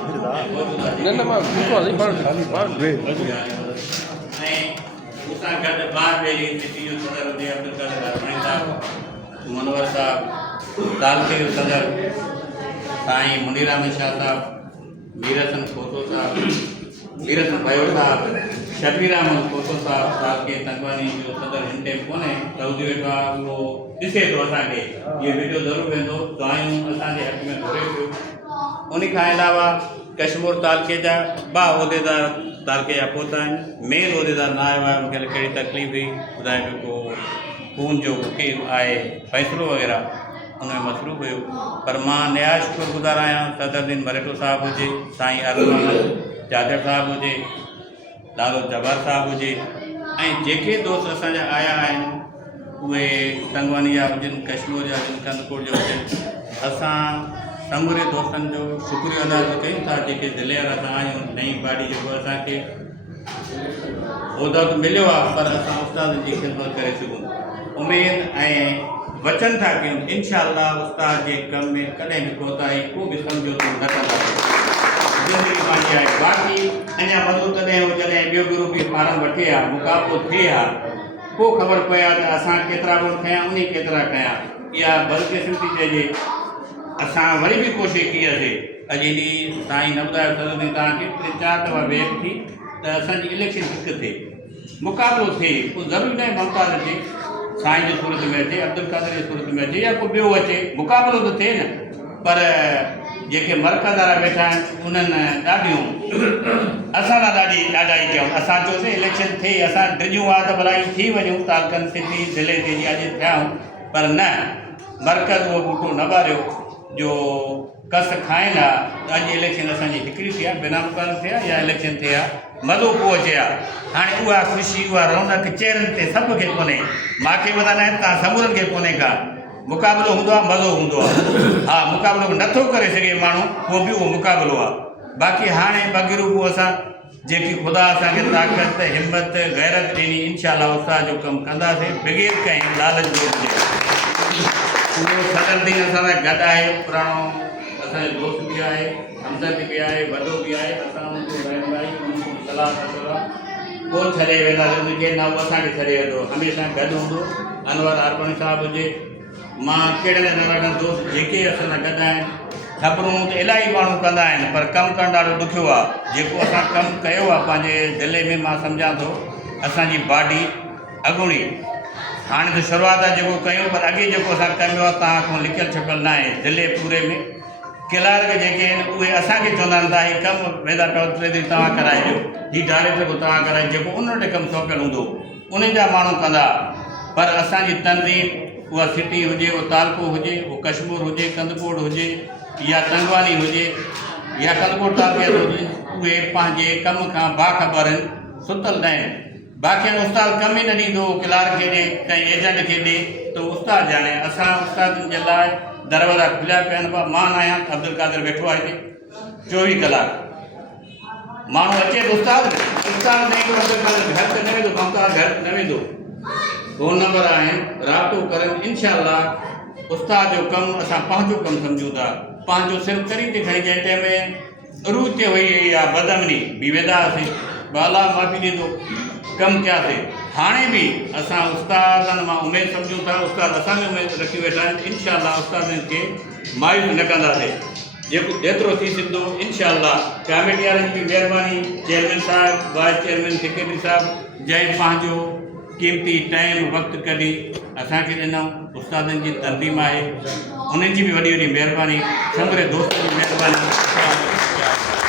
न न मां ॾिठो आहे पाण मुनवर साहब तालकेर सदर साईं मुनीराम शाह साहब वीरसन खोतो साहब वीरसन भयो साहब शबीराम खोतो साहब तालके तंगवानी जो सदर हिन टाइम कोन्हे त हुजे वेठो आहे उहो ॾिसे थो असांखे इहो वीडियो ज़रूरु वेंदो दुआयूं असांजे हक़ में घुरे पियो। उन खां अलावा कश्मीर तालके जा उहिदेदार तालके जा पहुता आहिनि मेन उहिदेदार न आयो आहे मूंखे कहिड़ी तकलीफ़ हुई ॿुधाए पियो को खून जो वकील आहे फ़ैसिलो वग़ैरह उनमें मसरूफ़ हुयो पर मां नया शुक्रगुज़ार आहियां सदरुद्दीन मरेटो साहब हुजे साईं अरुण जादर साहब हुजे लालो जब्बार साहब हुजे ऐं जेके दोस्त असांजा आया आहिनि उहे तंगवानी जा हुजनि कश्मीर जा हुजनि कंदकोट जा हुजनि असां समूरे दोस्तनि जो शुक्रिया अदा कयूं था जेके दिलेर असां आहियूं नई पार्टी जेको असांखे उहिदो मिलियो आहे पर असां उस्ताद जी ख़िदमत करे सघूं उमेद ऐं वचन था कयूं इंशाअल्लाह उस्ताद जे कम में कॾहिं बि कोताही को बि सम्झोतो न कंदासीं ज़िंदगी पंहिंजी आहे बाक़ी अञा मज़ो तॾहिं हो जॾहिं ॿियो ग्रुप बि फारम वठे हा मुक़ाबिलो थिए हा पोइ ख़बर पए हा त असां केतिरा वोट खयां उन केतिरा कयां इहा बदकिस्मती चइजे असां वरी बि कोशिशि कई आहे अॼु हेॾी साईं न ॿुधायो सदरुद्दीन तव्हांखे 3-4 दफ़ा बैक थी त असांजी इलेक्शन हिकु थिए मुक़ाबिलो थिए पोइ ज़रूरी न आहे मुमताज़ अचे साईं जी सूरत में अचे अब्दुल कादर जी सूरत में अचे या को ॿियो अचे मुक़ाबिलो त थिए न पर जेके मर्कज़ वारा वेठा आहिनि उन्हनि ॾाढियूं असां लाइ ॾाढा ई कयूं असां चयोसीं इलेक्शन थिए असां ड्रिजूं आहे त भला ई थी वञूं तालकनि सिटी ज़िले ते जीअं अॼु थियाऊं पर न मर्कज़ उहो बूटो न ॿारियो जो कस खाइनि हा त अॼु इलेक्शन असांजी हिकिड़ी थी आहे बिना मुक़ररु थिया या इलेक्शन थिए हा मज़ो पोइ अचे हा हाणे उहा ख़ुशी उहा रौनक चेहरनि ते सभु खे कोन्हे मूंखे ॿुधाईंदा आहिनि तव्हां समूरनि खे कोन्हे का मुक़ाबिलो हूंदो आहे मज़ो हूंदो आहे हा मुक़ाबिलो नथो करे सघे माण्हू उहो बि उहो मुक़ाबिलो आहे बाक़ी हाणे बग़ैर उहो असां जेकी ख़ुदा असांखे ताक़त हिमत गैरत ॾिनी इंशाअल्लाह उस्ताद जो कमु कंदासीं बग़ैर कंहिं लालच जो उहो सदरुद्दीन असां सां गॾु आहे पुराणो असांजो दोस्त बि आहे हमदर्द बि आहे वॾो बि आहे असां उनजो रहनुमाई उनजो सलाह मशवरा कोन छॾे वेंदासीं उनखे न उहो असांखे छॾे वेंदो हमेशह गॾु हूंदो अनवर आरपणी साहिबु हुजे मां कहिड़े न कहिड़ा दोस्त जेके असां सां गॾु आहिनि ख़बरूं त इलाही माण्हू कंदा आहिनि पर कमु करणु ॾाढो ॾुखियो आहे जेको असां कमु कयो आहे पंहिंजे दिलि में मां सम्झां थो असांजी बॉडी अॻूणी हाणे त शुरूआत आहे जेको कयूं पर अॻे जेको असां कयो आहे तव्हां खां लिखियलु छपियलु न आहे दिलि पूरे में क्लार्क जेके आहिनि उहे असांखे चवंदा आहिनि त हीउ कमु वेंदा पियो टे तव्हां कराइजो हीउ डायरेक्टर को तव्हां कराइजो जेको उन वटि कमु सौंपियलु हूंदो उन्हनि जा माण्हू कंदा पर असांजी तनज़ीम उहा सिटी हुजे उहो तालको हुजे उहो कश्मीर हुजे कंदकोट हुजे या तंगवानी हुजे या कंदकोट तालके हुजे उहे पंहिंजे कम खां बाख़बर आहिनि सुतल न आहिनि बाक़ी उस्ताद कम ई न ॾींदो क्लार्क खे ॾे कंहिं एजेंट खे ॾे त उस्ताद ॼाणे असां उस्तादनि जे लाइ दरवाज़ा खुलिया पिया आहिनि मां न आहियां अब्दुल कादर वेठो आहे हिते 24 कलाक माण्हू अचे त उस्ताद न ईंदो अब्दुल कादर घर ते न वेंदो मुमताज़ घर न वेंदो फ़ोन नंबर आहिनि राब्तो करनि इंशाअल्लाह उस्ताद जो कमु असां पंहिंजो कमु सम्झूं था पंहिंजो सिर्फ़ु तरी ते खणी जंहिं टाइम में अरूज ते वई या बदमनी बि वेंदा हुआसीं बाला माफ़ी ॾींदो कमु कयासीं हाणे बि असां उस्तादनि मां उमेदु सम्झूं था उस्ताद असांखे उमेदु रखी वेठा आहिनि इंशाअल्लाह उस्तादनि खे मायूस न कंदासीं जेको जेतिरो थी सघंदो इंशाअल्लाह कमेटी वारनि जी महिरबानी चेयरमैन साहिबु वाइस चेयरमैन सेक्रेटरी साहिबु जंहिं पंहिंजो क़ीमती टाइम वक़्तु कढी असांखे ॾिनऊं उस्तादनि जी तनज़ीम आहे उन्हनि जी बि वॾी वॾी महिरबानी समूरे दोस्तनि जी महिरबानी।